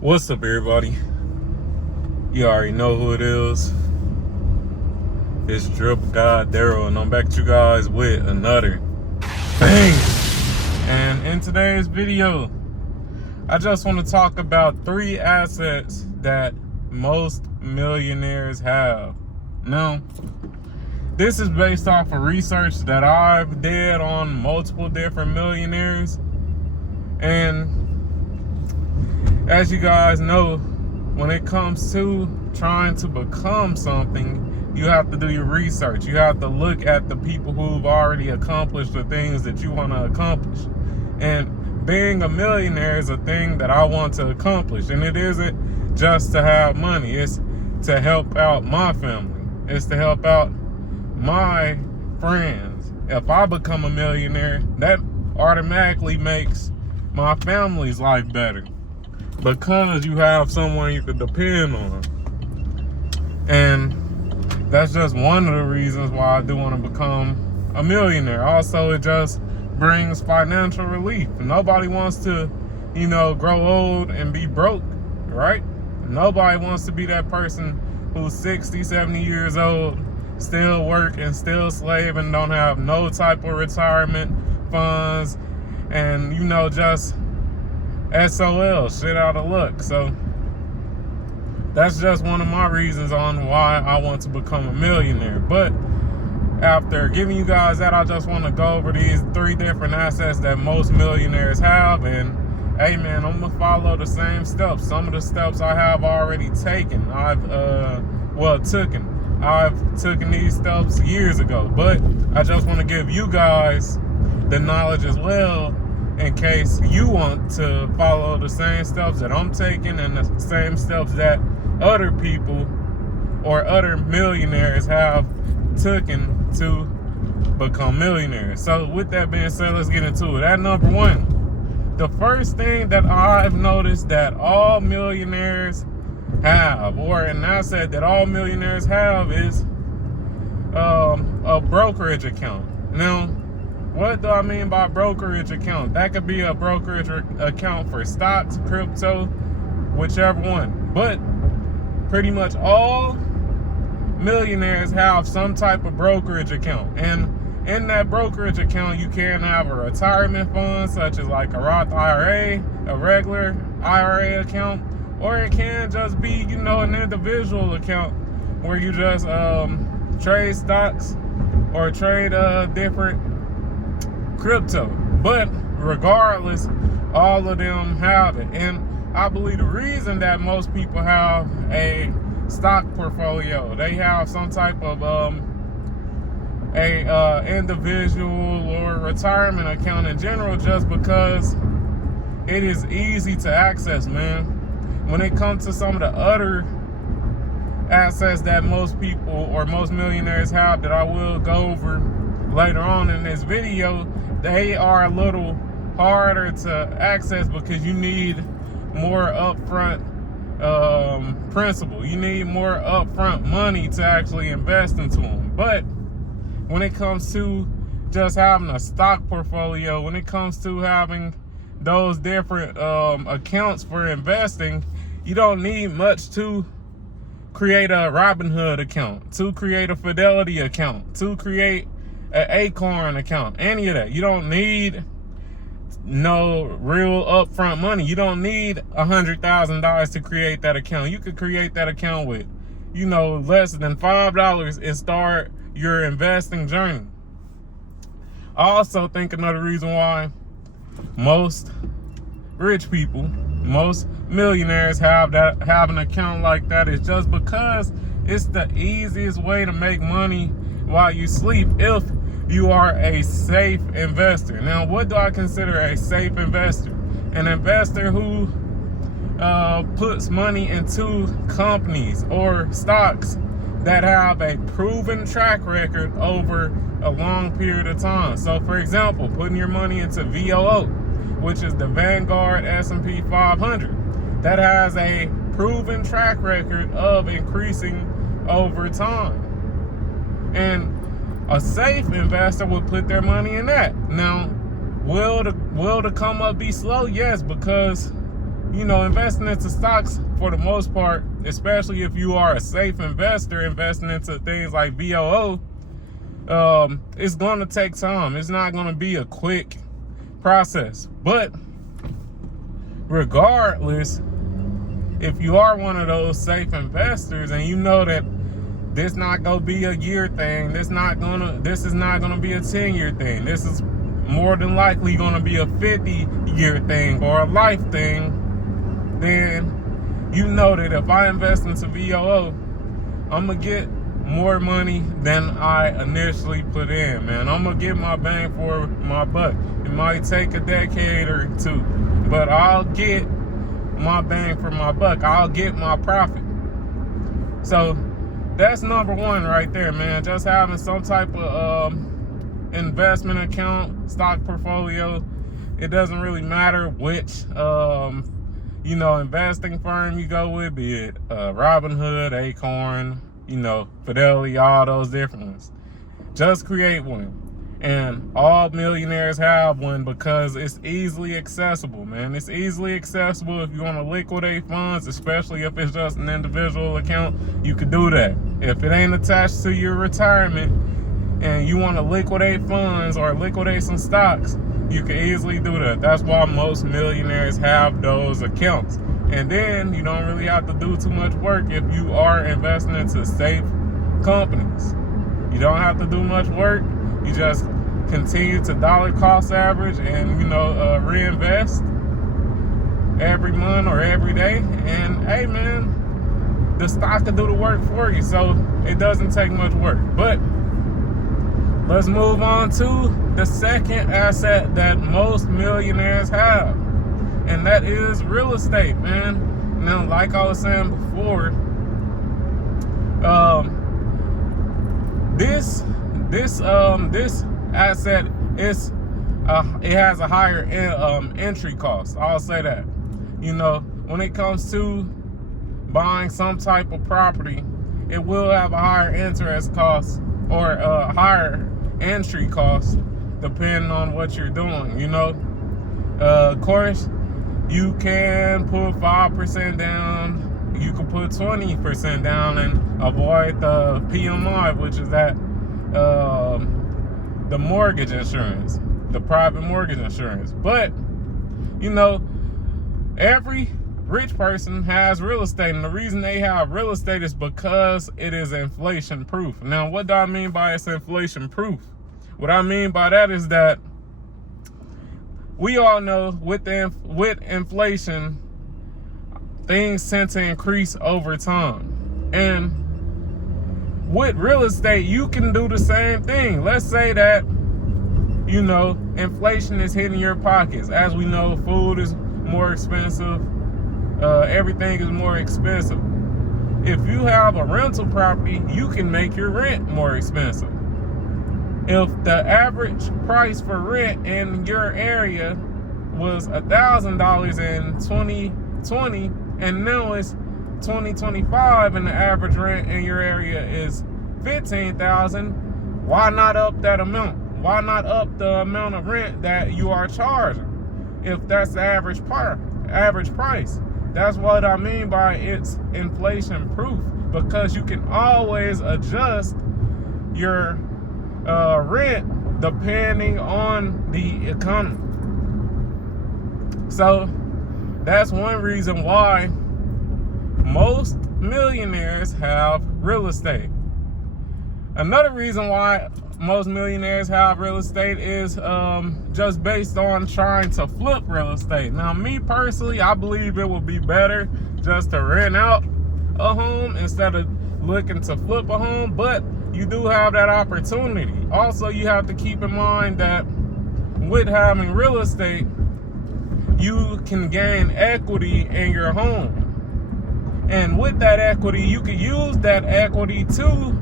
What's up, everybody? You already know who it is. It's DripGodDero, and I'm back to you guys with another bang. And in today's video, I just want to talk about 3 assets that most millionaires have. Now, this is based off of research that I've did on multiple different millionaires, and as you guys know, when it comes to trying to become something, you have to do your research. You have to look at the people who've already accomplished the things that you want to accomplish. And being a millionaire is a thing that I want to accomplish. And it isn't just to have money. It's to help out my family. It's to help out my friends. If I become a millionaire, that automatically makes my family's life better, because you have someone you can depend on. And that's just one of the reasons why I do want to become a millionaire. Also, it just brings financial relief. Nobody wants to, grow old and be broke, right? Nobody wants to be that person who's 60, 70 years old, still working, still slaving, don't have no type of retirement funds, and, just SOL, shit out of luck. So that's just one of my reasons on why I want to become a millionaire. But after giving you guys that, I just want to go over these 3 different assets that most millionaires have. And hey man, I'm gonna follow the same steps. Some of the steps I have already taken. I've taken these steps years ago, but I just want to give you guys the knowledge as well, in case you want to follow the same steps that I'm taking and the same steps that other people or other millionaires have taken to become millionaires. So with that being said, let's get into it. At number 1, the first thing that I've noticed that all millionaires have, or an asset that all millionaires have, is a brokerage account. Now, what do I mean by brokerage account? That could be a brokerage account for stocks, crypto, whichever one. But pretty much all millionaires have some type of brokerage account. And in that brokerage account, you can have a retirement fund, such as like a Roth IRA, a regular IRA account, or it can just be, an individual account where you just trade stocks or trade different crypto. But regardless, all of them have it. And I believe the reason that most people have a stock portfolio, they have some type of individual or retirement account in general, just because it is easy to access, man. When it comes to some of the other assets that most people or most millionaires have, that I will go over later on in this video, they are a little harder to access because you need more upfront principal. You need more upfront money to actually invest into them. But when it comes to just having a stock portfolio, when it comes to having those different accounts for investing, you don't need much to create a Robinhood account, to create a Fidelity account, to create an Acorn account, any of that. You don't need no real upfront money. You don't need $100,000 to create that account. You could create that account with, less than $5 and start your investing journey. I also think another reason why most rich people, most millionaires have an account like that is just because it's the easiest way to make money while you sleep, if you are a safe investor. Now, what do I consider a safe investor? An investor who puts money into companies or stocks that have a proven track record over a long period of time. So, for example, putting your money into VOO, which is the Vanguard S&P 500, that has a proven track record of increasing over time. And a safe investor would put their money in that. Now, will the come up be slow? Yes, because you know, investing into stocks for the most part, especially if you are a safe investor, investing into things like VOO, it's going to take time. It's not going to be a quick process. But regardless, if you are one of those safe investors and you know that this not gonna be a year thing, this is not gonna be a 10-year thing, this is more than likely gonna be a 50-year thing or a life thing, then you know that if I invest into VOO, I'm gonna get more money than I initially put in, man. I'm gonna get my bang for my buck. It might take a decade or two, but I'll get my bang for my buck. I'll get my profit. So that's number one right there, man. Just having some type of investment account, stock portfolio. It doesn't really matter which you know, investing firm you go with, be it Robinhood, Acorn, you know, Fidelity, all those different ones. Just create one. And all millionaires have one because it's easily accessible, man. It's easily accessible. If you want to liquidate funds, especially if it's just an individual account, you can do that. If it ain't attached to your retirement and you want to liquidate funds or liquidate some stocks, you can easily do that. That's why most millionaires have those accounts. And then you don't really have to do too much work if you are investing into safe companies. You don't have to do much work. You just continue to dollar cost average and, you know, reinvest every month or every day. And hey, man, the stock can do the work for you. So it doesn't take much work. But let's move on to the second asset that most millionaires have. And that is real estate, man. Now, like I was saying before, this asset is it has a higher entry cost. I'll say that. You know, when it comes to buying some type of property, it will have a higher interest cost or a higher entry cost depending on what you're doing. You know, of course, you can put 5% down. You can put 20% down and avoid the PMI, which is that the mortgage insurance, the private mortgage insurance. But, you know, every rich person has real estate, and the reason they have real estate is because it is inflation proof. Now, what do I mean by it's inflation proof? What I mean by that is that we all know with inflation, things tend to increase over time. And with real estate, you can do the same thing. Let's say that, you know, inflation is hitting your pockets. As we know, food is more expensive. Everything is more expensive. If you have a rental property, you can make your rent more expensive. If the average price for rent in your area was $1,000 in 2020, and now it's 2025, and the average rent in your area is $15,000, why not up that amount? Why not up the amount of rent that you are charging if that's the average price? That's what I mean by it's inflation proof, because you can always adjust your rent depending on the economy. So that's one reason why most millionaires have real estate. Another reason why most millionaires have real estate is just based on trying to flip real estate. Now, me personally, I believe it would be better just to rent out a home instead of looking to flip a home, but you do have that opportunity. Also, you have to keep in mind that with having real estate, you can gain equity in your home. And with that equity, you can use that equity to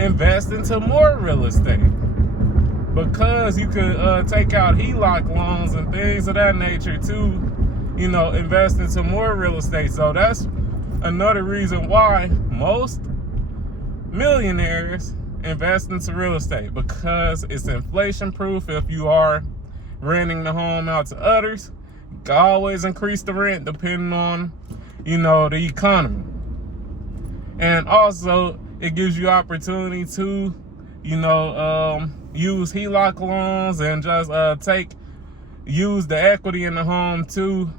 invest into more real estate, because you could take out HELOC loans and things of that nature to, you know, invest into more real estate. So that's another reason why most millionaires invest into real estate, because it's inflation proof. If you are renting the home out to others, can always increase the rent depending on, the economy. And also, it gives you opportunity to, use HELOC loans and just use the equity in the home to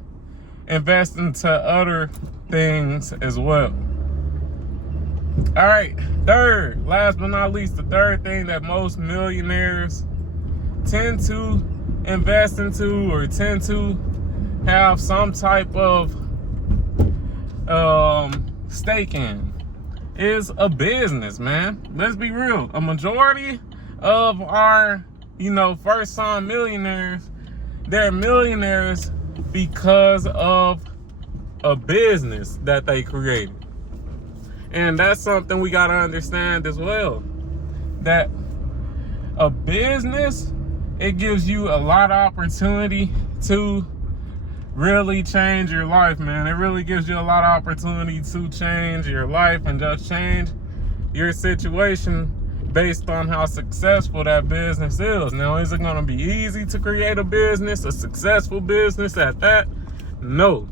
invest into other things as well. All right, third, last but not least, the third thing that most millionaires tend to invest into or tend to have some type of stake in is a business, man. Let's be real. A majority of our, first time millionaires, they're millionaires because of a business that they created. And that's something we got to understand as well. That a business, it gives you a lot of opportunity to really change your life, man. It really gives you a lot of opportunity to change your life and just change your situation based on how successful that business is. Now, is it going to be easy to create a business, a successful business at that? No.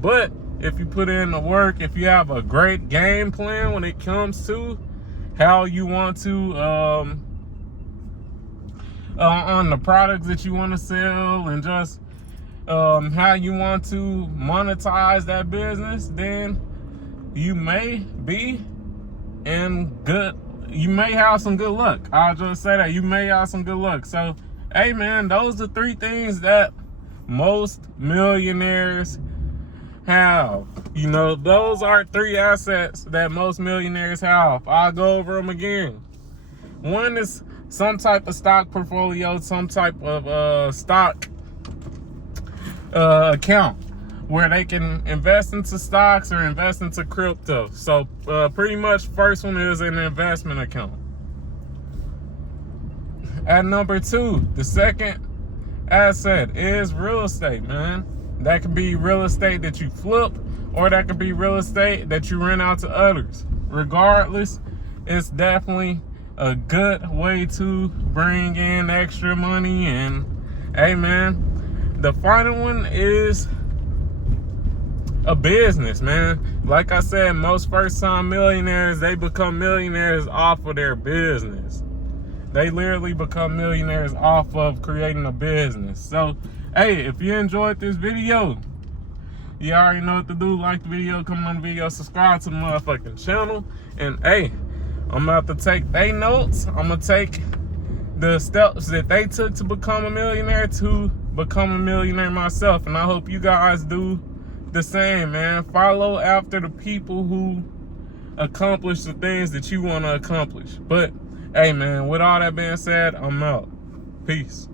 But if you put in the work, if you have a great game plan when it comes to how you want to, on the products that you want to sell and just how you want to monetize that business, then you may be you may have some good luck. I'll just say that you may have some good luck. So, hey man, those are three things that most millionaires have. Those are three assets that most millionaires have. I'll go over them again. One is some type of stock portfolio, some type of stock account where they can invest into stocks or invest into crypto. So pretty much first one is an investment account. At number two, the second asset is real estate, man. That could be real estate that you flip, or that could be real estate that you rent out to others. Regardless, it's definitely a good way to bring in extra money. And hey man, the final one is a business, man. Like I said, most first-time millionaires, they become millionaires off of their business. They literally become millionaires off of creating a business. So, hey, if you enjoyed this video, you already know what to do. Like the video, comment on the video, subscribe to the motherfucking channel. And hey, I'm about to take their notes. I'm going to take the steps that they took to become a millionaire to become a millionaire myself. And I hope you guys do the same, man. Follow after the people who accomplish the things that you want to accomplish. But hey man, with all that being said, I'm out. Peace.